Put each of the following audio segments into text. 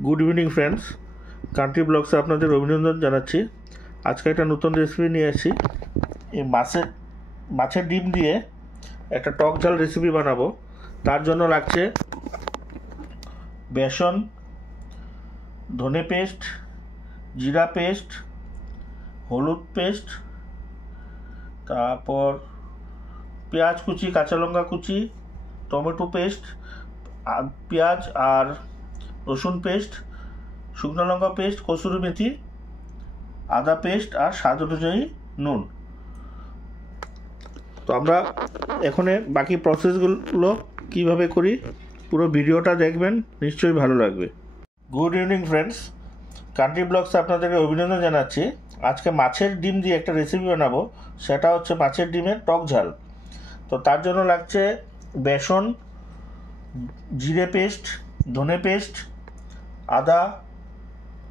Good evening friends, country ব্লগসে আপনাদের অভিনন্দন জানাচ্ছি। আজকে একটা নতুন রেসিপি নিয়ে আসি। এই মাছের ডিম দিয়ে একটা টক ঝাল রেসিপি বানাবো। তার জন্য লাগছে বেসন, ধনে পেস্ট, জিরা পেস্ট, হলুদ পেস্ট, তারপর পেঁয়াজ কুচি, কাঁচা লঙ্কা কুচি, টমেটো পেস্ট, পেঁয়াজ আর রসুন পেস্ট, শুকনো লঙ্কা পেস্ট, কসুরি মেথি, আদা পেস্ট আর স্বাদ অনুযায়ী নুন। তো আমরা এখানে বাকি প্রসেসগুলো কিভাবে করি পুরো ভিডিওটা দেখবেন, নিশ্চয়ই ভালো লাগবে। গুড ইভিনিং ফ্রেন্ডস, কান্ট্রি ব্লগসে আপনাদেরকে অভিনন্দন জানাচ্ছি। আজকে মাছের ডিম দিয়ে একটা রেসিপি বানাবো, সেটা হচ্ছে মাছের ডিমের টক ঝাল। তো তার জন্য লাগছে বেসন, জিরে পেস্ট, ধনে পেস্ট, আদা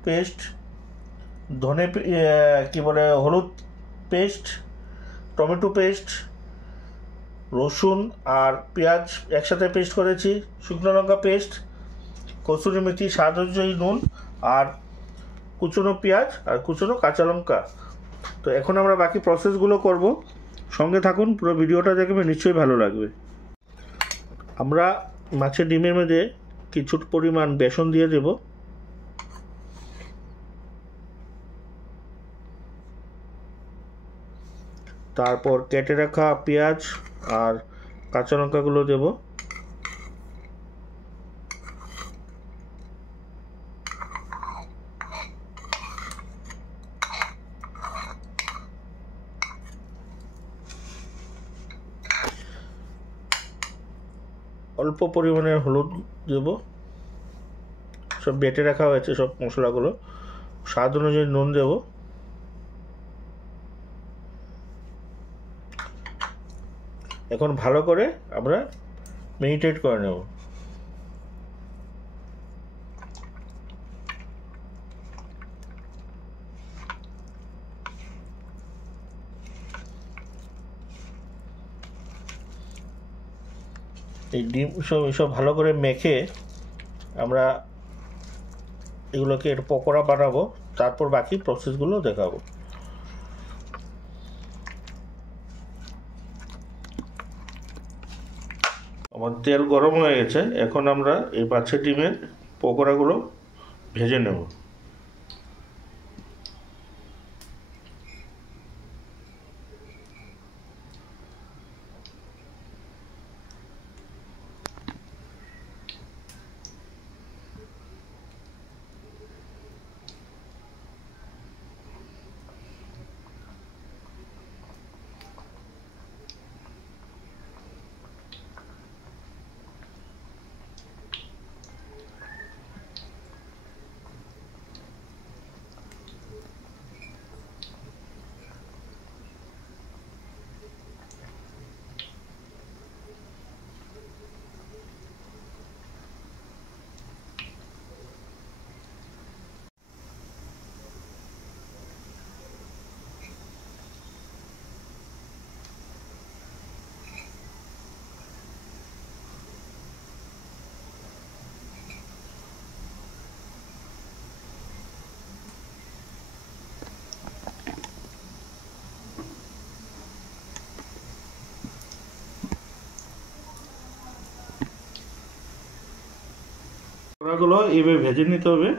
পেস্ট, হলুদ পেস্ট, টমেটো পেস্ট, রসুন আর পেঁয়াজ একসাথে পেস্ট করেছি, শুকনো লঙ্কা পেস্ট, কসুরি মেথি, স্বাদ অনুযায়ী নুন আর কুচনো পেঁয়াজ আর কুচনো কাঁচা লঙ্কা। তো এখন আমরা বাকি প্রসেসগুলো করব, সঙ্গে থাকুন, পুরো ভিডিওটা দেখবেন, নিশ্চয়ই ভালো লাগবে। আমরা মাছের ডিমের মধ্যে কিছু পরিমাণ বেসন দিয়ে দেব। তারপর কেটে রাখা পেঁয়াজ আর কাঁচা লঙ্কাগুলো দেব। অল্প পরিমাণে হলুদ দেব। সব বেটে রাখা হয়েছে সব মশলাগুলো। স্বাদ অনুযায়ী নুন দেব। এখন ভালো করে আমরা মেরিনেট করে নেব। এই ডিম সব ভালো করে মেখে আমরা এগুলোকে একটু পকোড়া বানাবো, তারপর বাকি প্রসেসগুলো দেখাবো। আমার তেল গরম হয়ে গেছে, এখন আমরা এই মাছের ডিমের পকোড়াগুলো ভেজে নেব। পকোড়াগুলো এইভাবে ভেজে নিতে হবে।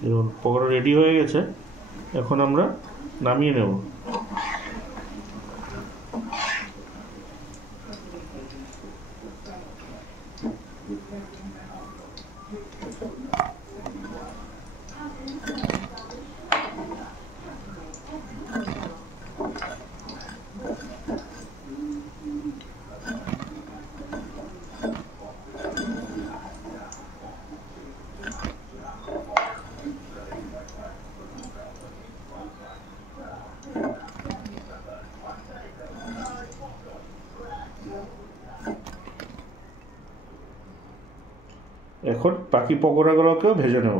দেখুন পকোড়া রেডি হয়ে গেছে, এখন আমরা নামিয়ে নেব। এখন বাকি পকোড়াগুলোকেও ভেজে নেব।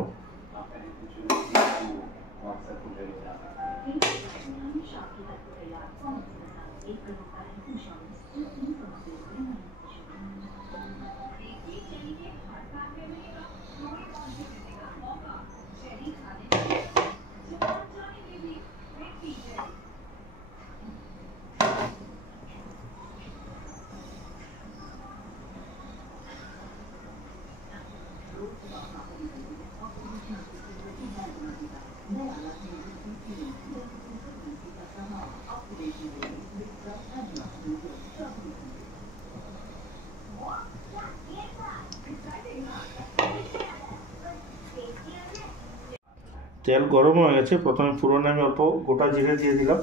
তেল গরম হয়ে গেছে। প্রথমে ফোড়নে আমি অল্প গোটা জিরে দিয়ে দিলাম,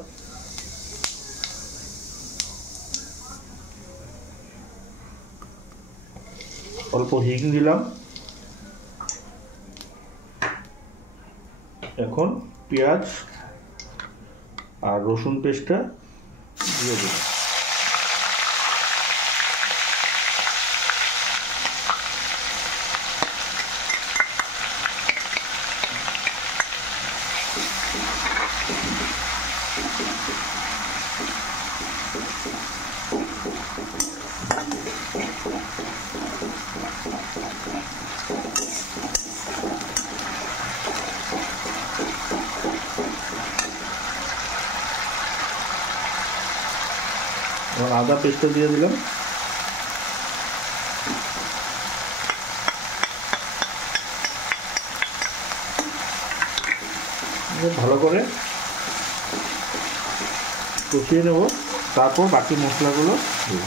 অল্প হিং দিলাম। এখন পেঁয়াজ আর রসুন পেস্টটা দিয়ে দিলাম। और आदा पेस्ट দিয়ে দিলাম। ভালো করে কষিয়ে নেব, তারপর বাকি মশলাগুলো দেব।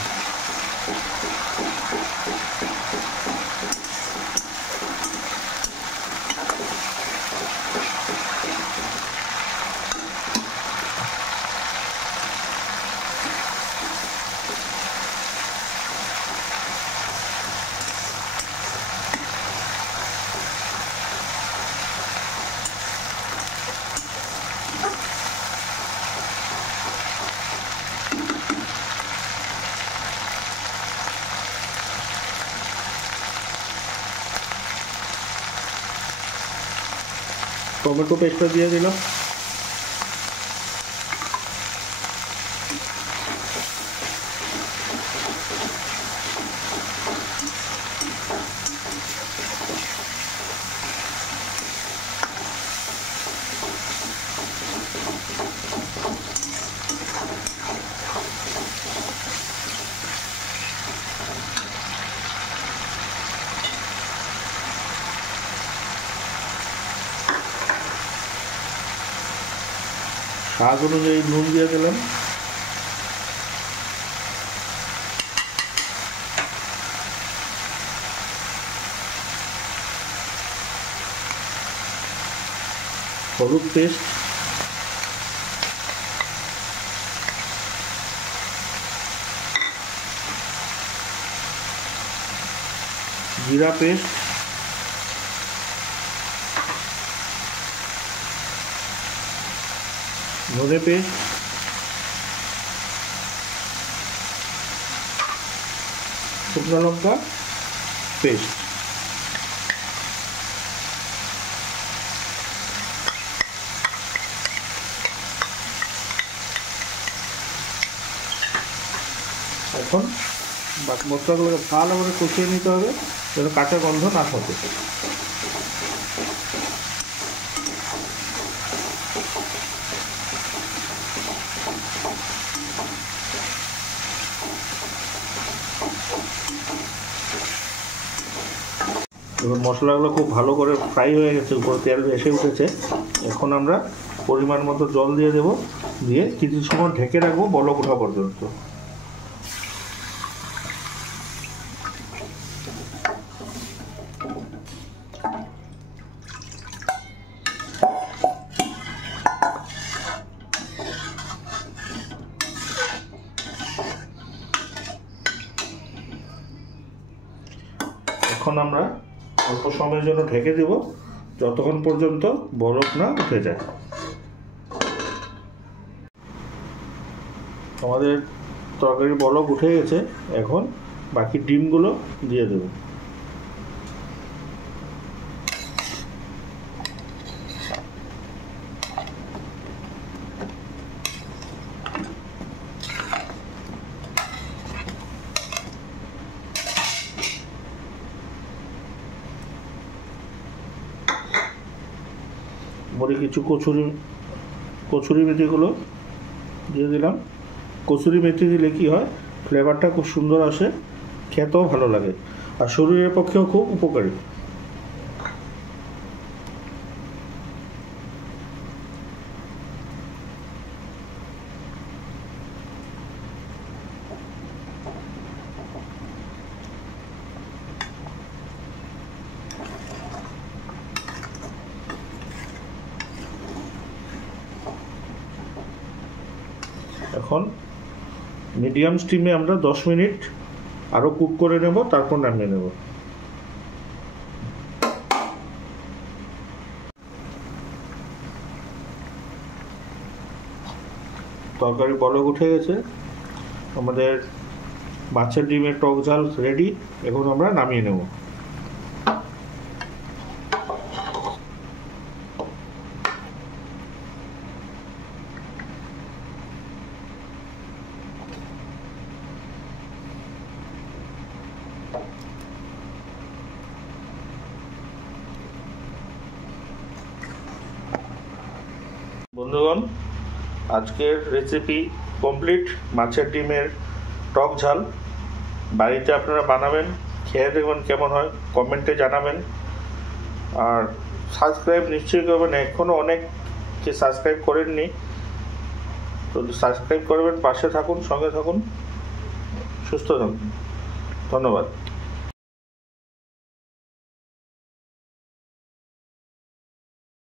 टमेटो पेस्ट দিয়ে দিলাম। স্বাদ অনুযায়ী নুন দিয়ে দিলাম। হলুদ পেস্ট, জিরা পেস্ট, ধনে পেস্ট, শুকনো লঙ্কা পেস্ট। এখন বাকি মশলাগুলোকে ভালো করে কষিয়ে নিতে হবে যেন কাঁচা গন্ধ না থাকে। এবার মশলাগুলো খুব ভালো করে ফ্রাই হয়ে গেছে, উপরে তেল এসে উঠেছে। এখন আমরা পরিমাণ মতো জল দিয়ে দেব, দিয়ে কিছু সময় ঢেকে রাখবো বলক ওঠা পর্যন্ত। এখন আমরা অল্প সময়ের জন্য ঢেকে দেব যতক্ষণ পর্যন্ত বরফ না উঠে যায়। আমাদের তরকারির বলক উঠে গেছে, এখন বাকি ডিমগুলো দিয়ে দেব। পরে কিছু কচুরি মেথিগুলো দিয়ে দিলাম। কসুরি মেথি দিলে কি হয়, ফ্লেভারটা খুব সুন্দর আসে, খেতেও ভালো লাগে, আর শরীরের পক্ষেও খুব উপকারী। এখন মিডিয়াম স্টিমে আমরা 10 মিনিট আরও কুক করে নেব, তারপর নামিয়ে নেব। তরকারি বলক উঠে গেছে, আমাদের মাছের ডিমের টক ঝাল রেডি। এখন আমরা নামিয়ে নেব। বন্ধুগণ, আজকের রেসিপি কমপ্লিট। মাছের ডিমের টক ঝাল বাড়িতে আপনারা বানাবেন, খেয়ে দেখবেন কেমন হয়, কমেন্টে জানাবেন। আর সাবস্ক্রাইব নিশ্চয়ই করবেন, এখনও অনেকে সাবস্ক্রাইব করেননি, তো সাবস্ক্রাইব করবেন, পাশে থাকুন, সঙ্গে থাকুন, সুস্থ থাকুন। ধন্যবাদ।